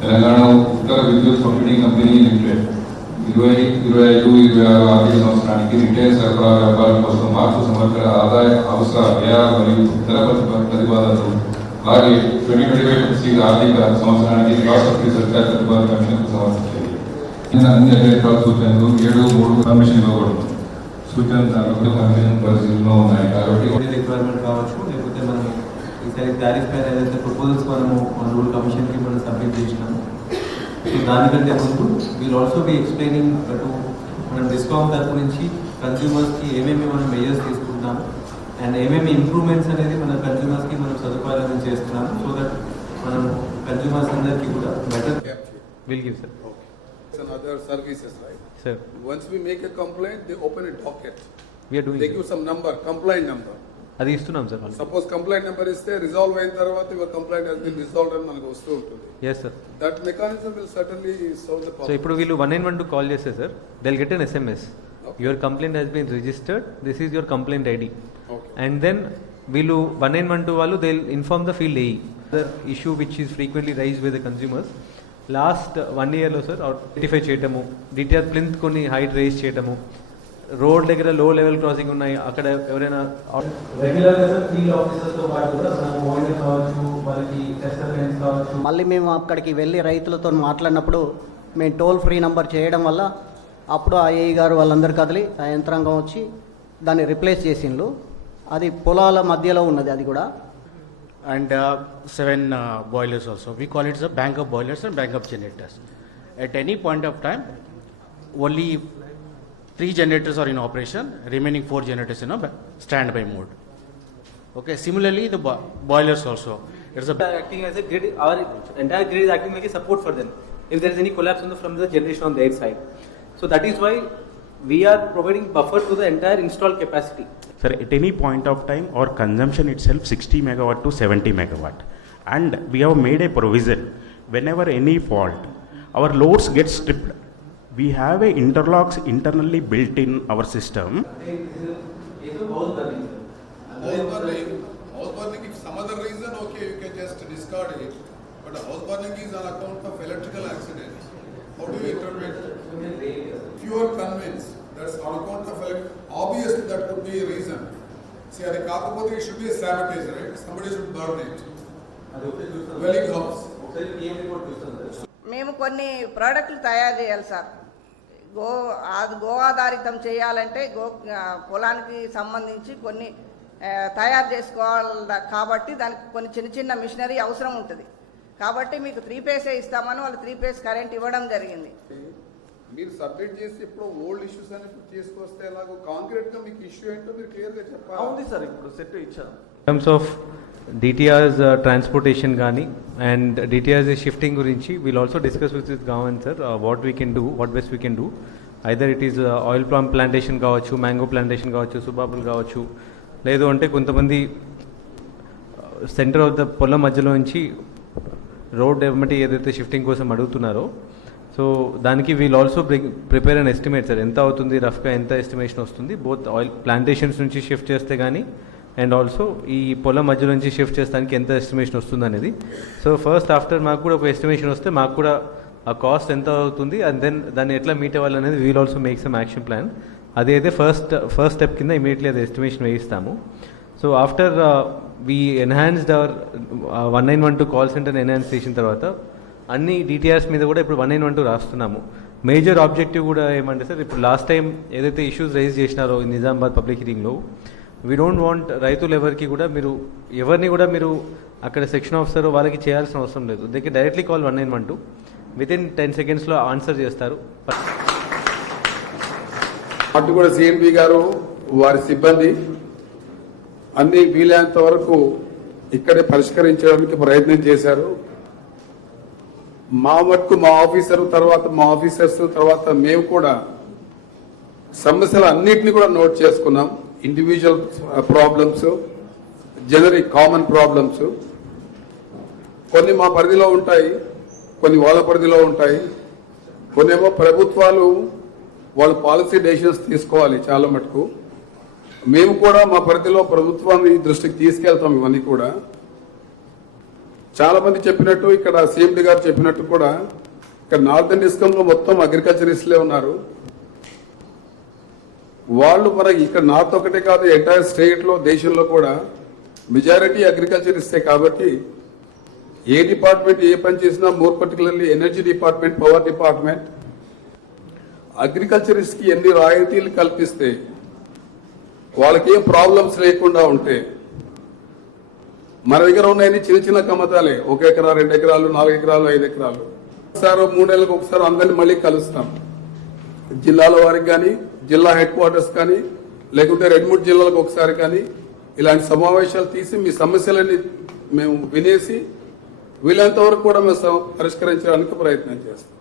తెలంగాణ ఉత్తర విద్యుత్ పంపిణీ company limited 2025-26 ఆర్థిక సంవత్సరానికి రిటైల్ సరఫరా వ్యాపారం కోసం మార్పు సంవత్సర ఆదాయ అవసర వ్యయ మరియు ఇతర ప్రతిపాదనలు అలాగే 2025-26 ఆర్థిక సంవత్సరానికి రాష్ట్ర సర్కార్ ప్రతిపాదన కమిషన్కు సమర్పించింది. అన్ని అధికారుల సూచనలు 7-3 కమిషన్ ఇవ్వబడుతుంది. సూచనలు కమిషన్ పరిశీలనలో ఉన్నాయి కాబట్టి రిక్వైర్మెంట్ కావచ్చు, లేకపోతే మనం ఈసారి టారిఫ్ పైన ఏదైతే ప్రపోజల్స్ మనము మన రూల్ కమిషన్కి మనం సబ్మిట్ చేసినాము. సో దానికంటే ముందు we'll also be explaining to మనం డిస్కౌంట్ తరపు నుంచి కన్జ్యూమర్స్కి ఏమేమి మనం మెజర్స్ తీసుకుంటున్నాము అండ్ ఏమేమి ఇంప్రూవ్మెంట్స్ అనేది మన కన్జ్యూమర్స్కి మనం సదుపాయాలను చేస్తున్నాము. సో దట్ మనం కన్జ్యూమర్స్ అందరికీ కూడా better will give sir. And other services, right? Sir. Once we make a complaint, they open a docket. We are doing. They give some number, complaint number. అది ఇస్తున్నాం సార్. Suppose complaint number ఇస్తే resolve అయిన తర్వాత your complaint has been resolved అని మనకు వస్తూ ఉంటుంది. Yes sir. That mechanism will certainly solve the problem. So ఇప్పుడు వీళ్ళు 191 కాల్ చేస్తే sir they'll get an SMS. Okay. Your complaint has been registered. This is your complaint ID. Okay. And then వీళ్ళు 191 వాళ్ళు they'll inform the field AE. The issue which is frequently raised with the consumers. Last 1 yearలో sir identify చేయటము, DTR plinth కొన్ని height raise చేయటము, road దగ్గర low level crossing ఉన్నాయి అక్కడ ఎవరైనా రెగ్యులర్గా సార్ ఫీల్డ్ ఆఫీసర్స్తో పాటు కూడా మనం మోడల్ కావచ్చు, వాళ్ళకి టెస్టర్ లైన్స్ కావచ్చు. మళ్ళీ మేము అక్కడికి వెళ్ళి రైతులతో మాట్లాడినప్పుడు మేము టోల్ ఫ్రీ నంబర్ చేయడం వల్ల అప్పుడు ఆ ఏఈ గారు వాళ్ళందరూ కదిలి ఆ యంత్రాంగం వచ్చి దాన్ని రిప్లేస్ చేసిండ్రు. అది పొలాల మధ్యలో ఉన్నది అది కూడా. And 7 boilers also. We call it the bank of boilers and bank of generators. At any point of time, only 3 generators are in operation, remaining 4 generators in a standby mode. Okay. Similarly, the boilers also. It's a acting as a grid. Our entire grid is acting like a support for them. If there is any collapse from the generation on their side, so that is why we are providing buffer to the entire installed capacity. Sir, at any point of time, our consumption itself 60 megawatt to 70 megawatt, and we have made a provision whenever any fault, our loads get stripped. We have a interlocks internally built in our system. House burning, if some other reason, okay, you can just discard it. But house burning is on account of electrical accident. How do you interpret? If you are convinced that's on account of obviously that could be a reason. See, at the Kakapati, it should be a sabotage, right? Somebody should burn it. Dwelling house. మేము కొన్ని ప్రోడక్ట్లు తయారు చేయాలి sir. Go ఆధారితం చేయాలంటే పొలానికి సంబంధించి కొన్ని తయారు చేసుకోవాలి కాబట్టి దానికి కొన్ని చిన్న చిన్న మిషనరీ అవసరం ఉంటుంది. కాబట్టి మీకు 3 phase ఇస్తామని వాళ్ళు 3 phase కరెంట్ ఇవ్వడం జరిగింది. మీరు సబ్మిట్ చేసి ఇప్పుడు ఓల్డ్ ఇష్యూస్ అని తీసుకొస్తే ఎలాగో కాంక్రీట్ గా మీకు ఇష్యూ ఏంటో మీరు క్లియర్ గా చెప్పాలి. అవును సార్, ఇప్పుడు సెట్ ఇచ్చాను. టర్మ్స్ ఆఫ్ డిటిఆర్స్ ట్రాన్స్పోర్టేషన్ కానీ అండ్ డిటిఆర్స్ షిఫ్టింగ్ గురించి we'll also discuss with this government sir what we can do, what best we can do. Either it is oil palm plantation కావచ్చు, mango plantation కావచ్చు, సుబాబుల్ కావచ్చు, లేదు అంటే కొంతమంది centre of the పొలం మధ్యలో నుంచి రోడ్ ఎమ్మటి ఏదైతే షిఫ్టింగ్ కోసం అడుగుతున్నారో సో దానికి వీల్ ఆల్సో ప్రిపేర్ అన్ ఎస్టిమేట్ సార్. ఎంత అవుతుంది రఫ్గా, ఎంత ఎస్టిమేషన్ వస్తుంది బోత్ ఆయిల్ ప్లాంటేషన్స్ నుంచి షిఫ్ట్ చేస్తే కానీ అండ్ ఆల్సో ఈ పొలం మధ్య నుంచి షిఫ్ట్ చేస్తానికి ఎంత ఎస్టిమేషన్ వస్తుంది అనేది. సో ఫస్ట్ ఆఫ్టర్ మాకు కూడా ఒక ఎస్టిమేషన్ వస్తే మాకు కూడా ఆ కాస్ట్ ఎంత అవుతుంది అండ్ దెన్ దాన్ని ఎట్లా మీట్ అవ్వాలనేది we'll also make some action plan. అదైతే ఫస్ట్ స్టెప్ కింద ఇమీడియట్లీ అది ఎస్టిమేషన్ వేయిస్తాము. So after we enhanced our 1912 call centre enhance చేసిన తర్వాత అన్ని డిటిఆర్స్ మీద కూడా ఇప్పుడు 1912 రాస్తున్నాము. మేజర్ ఆబ్జెక్టివ్ కూడా ఏమంటే సార్, ఇప్పుడు లాస్ట్ టైం ఏదైతే ఇష్యూస్ రైజ్ చేసినారో నిజామాబాద్ పబ్లిక్ హీరింగ్లో, వీ డోంట్ వాంట్ రైతులు ఎవరికి కూడా ఎవరిని కూడా మీరు అక్కడ సెక్షన్ ఆఫీసర్ వాళ్ళకి చేయాల్సిన అవసరం లేదు. They can directly call 1912, within 10 seconds answer చేస్తారు. అటు కూడా సిఎంపి గారు వారి సిబ్బంది అన్ని వీలైనంత వరకు ఇక్కడే పరిష్కరించడానికి ప్రయత్నం చేశారు. మా మటుకు మా ఆఫీసర్స్ తర్వాత మేము కూడా సమస్యలు అన్నిటిని కూడా నోట్ చేసుకున్నాం. Individual problems, generic common problems, కొన్ని మా పరిధిలో ఉంటాయి, కొన్ని వాళ్ళ పరిధిలో ఉంటాయి, కొన్నేమో ప్రభుత్వాలు వాళ్ళ పాలసీ డెసిషన్స్ తీసుకోవాలి. చాలా మటుకు మేము కూడా మా పరిధిలో ప్రభుత్వాన్ని దృష్టికి తీసుకెళ్తాం. ఇవన్నీ కూడా చాలా మంది చెప్పినట్టు ఇక్కడ సిఎండి గారు చెప్పినట్టు కూడా ఇక్కడ నార్థన్ డిస్కంలో మొత్తం అగ్రికల్చరిస్ట్లే ఉన్నారు. వాళ్ళు మన ఇక్కడ నార్త్ ఒకటే కాదు, ఎంటైర్ స్టేట్లో దేశంలో కూడా మెజారిటీ అగ్రికల్చరిస్టే. కాబట్టి ఏ డిపార్ట్మెంట్ ఏ పని చేసినా, more particularly energy department, power department, అగ్రికల్చరిస్ట్కి ఎన్ని రాయితీలు కల్పిస్తే వాళ్ళకి ఏం ప్రాబ్లమ్స్ లేకుండా ఉంటే, మన దగ్గర ఉన్నాయని చిన్న చిన్న కమతాలే, 1 ఎకరా 2 ఎకరాలు 4 ఎకరాలు 5 ఎకరాలు, ఒకసారి 3 నెలలకు ఒకసారి అందరినీ మళ్ళీ కలుస్తాం. జిల్లాల వారికి కానీ, జిల్లా హెడ్ క్వార్టర్స్ కానీ, లేకుంటే 2-3 జిల్లాలకు ఒకసారి కానీ ఇలాంటి సమావేశాలు తీసి మీ సమస్యలన్నీ మేము వినేసి వీళ్ళంత వరకు కూడా మేము పరిష్కరించడానికి ప్రయత్నం చేస్తాం.